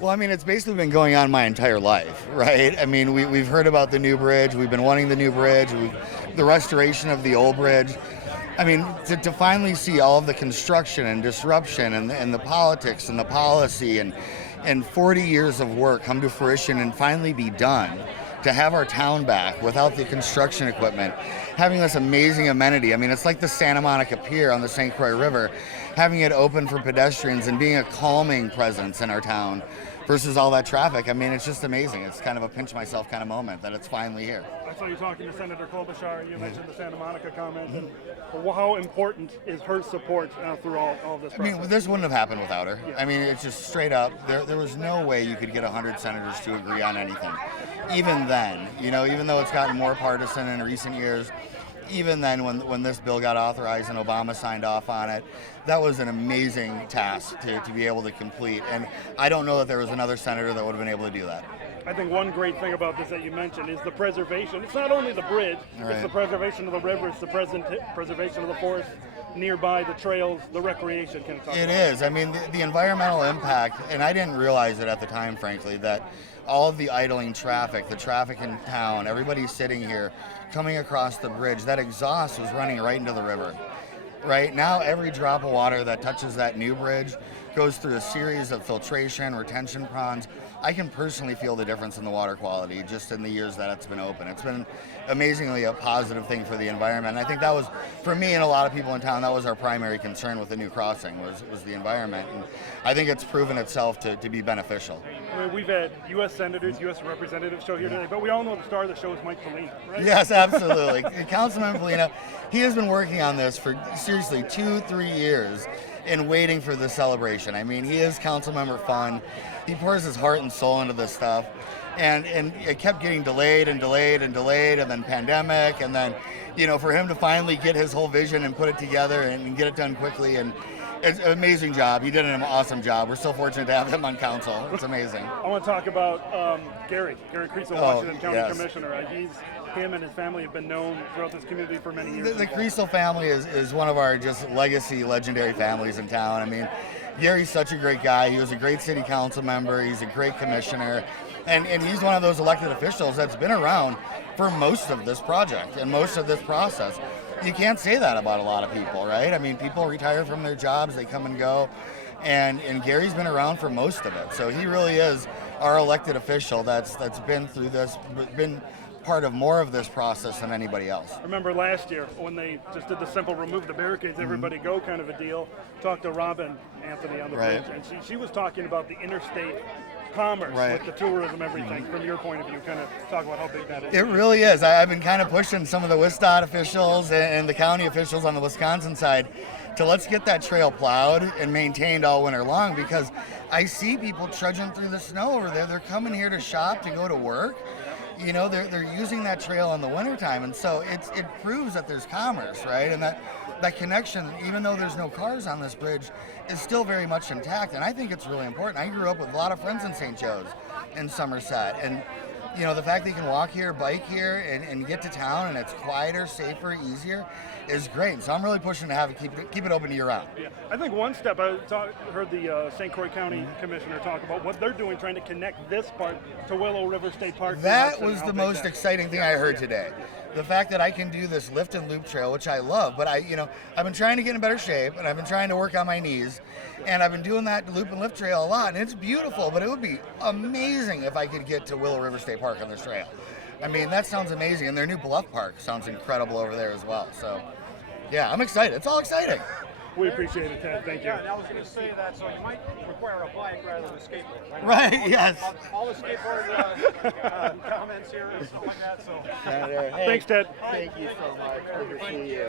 Well, I mean, it's basically been going on my entire life, right? I mean, we've heard about the new bridge. We've been wanting the new bridge, the restoration of the old bridge. I mean, to finally see all of the construction and disruption and the politics and the policy and 40 years of work come to fruition and finally be done, to have our town back without the construction equipment, having this amazing amenity. I mean, it's like the Santa Monica Pier on the St. Croix River, having it open for pedestrians and being a calming presence in our town versus all that traffic. I mean, it's just amazing. It's kind of a pinch myself kind of moment that it's finally here. I saw you talking to Senator Klobuchar. You mentioned the Santa Monica comment. And how important is her support through all of this process? I mean, this wouldn't have happened without her. I mean, it's just straight up. There was no way you could get 100 senators to agree on anything. Even then, even though it's gotten more partisan in recent years, even then when this bill got authorized and Obama signed off on it, that was an amazing task to be able to complete. And I don't know that there was another senator that would have been able to do that. I think one great thing about this that you mentioned is the preservation. It's not only the bridge, It's the preservation of the river, it's the preservation of the forest nearby, the trails, the recreation. Can you talk about is. I mean, the environmental impact, and I didn't realize it at the time, frankly, that all of the idling traffic, the traffic in town, everybody sitting here, coming across the bridge, that exhaust was running right into the river. Right now, every drop of water that touches that new bridge goes through a series of filtration, retention ponds. I can personally feel the difference in the water quality just in the years that it's been open. It's been amazingly a positive thing for the environment. And I think that was, for me and a lot of people in town, that was our primary concern with the new crossing, was the environment. And I think it's proven itself to be beneficial. I mean, we've had U.S. senators, U.S. representatives show here today, but we all know the star of the show is Mike Polina, right? Yes, absolutely. Councilman Polina, he has been working on this for seriously 2-3 years and waiting for the celebration. I mean, he is council member fun. He pours his heart and soul into this stuff. And it kept getting delayed and delayed and delayed, and then pandemic, and then, for him to finally get his whole vision and put it together and get it done quickly. And it's an amazing job. He did an awesome job. We're so fortunate to have him on council. It's amazing. I want to talk about Gary Creasel, Washington County Commissioner. Him and his family have been known throughout this community for many years. The Creasel family is one of our just legacy, legendary families in town. I mean, Gary's such a great guy. He was a great city council member. He's a great commissioner. And he's one of those elected officials that's been around for most of this project and most of this process. You can't say that about a lot of people, right? I mean, people retire from their jobs, they come and go, and Gary's been around for most of it. So he really is our elected official that's been through this, been part of more of this process than anybody else. I remember last year when they just did the simple remove the barricades, everybody go kind of a deal. Talked to Robin Anthony on the bridge, and she was talking about the interstate commerce with the tourism, everything. From your point of view, kind of talk about how big that is. It really is. I've been kind of pushing some of the WSDOT officials and the county officials on the Wisconsin side to let's get that trail plowed and maintained all winter long, because I see people trudging through the snow over there. They're coming here to shop, to go to work. They're using that trail in the wintertime, and so it proves that there's commerce, right? And that connection, even though there's no cars on this bridge, is still very much intact, and I think it's really important. I grew up with a lot of friends in St. Joe's, in Somerset, and the fact that you can walk here, bike here, and get to town, and it's quieter, safer, easier, is great. So I'm really pushing to have it keep it open year round. Yeah, I think one step, I heard the St. Croix County Commissioner talk about what they're doing, trying to connect this part to Willow River State Park. That was the most exciting thing I heard today. The fact that I can do this lift and loop trail, which I love, but I've been trying to get in better shape, and I've been trying to work on my knees, and I've been doing that loop and lift trail a lot, and it's beautiful, but it would be amazing if I could get to Willow River State Park on this trail. I mean, that sounds amazing, and their new Bluff Park sounds incredible over there as well. So, yeah, I'm excited. It's all exciting. We appreciate it, Ted. Thank you. Yeah, I was going to say that, so you might require a bike rather than a skateboard. Right, yes. All the skateboard comments here and stuff like that. So. Hey, thanks, Ted. Thank you so much. Good to see you.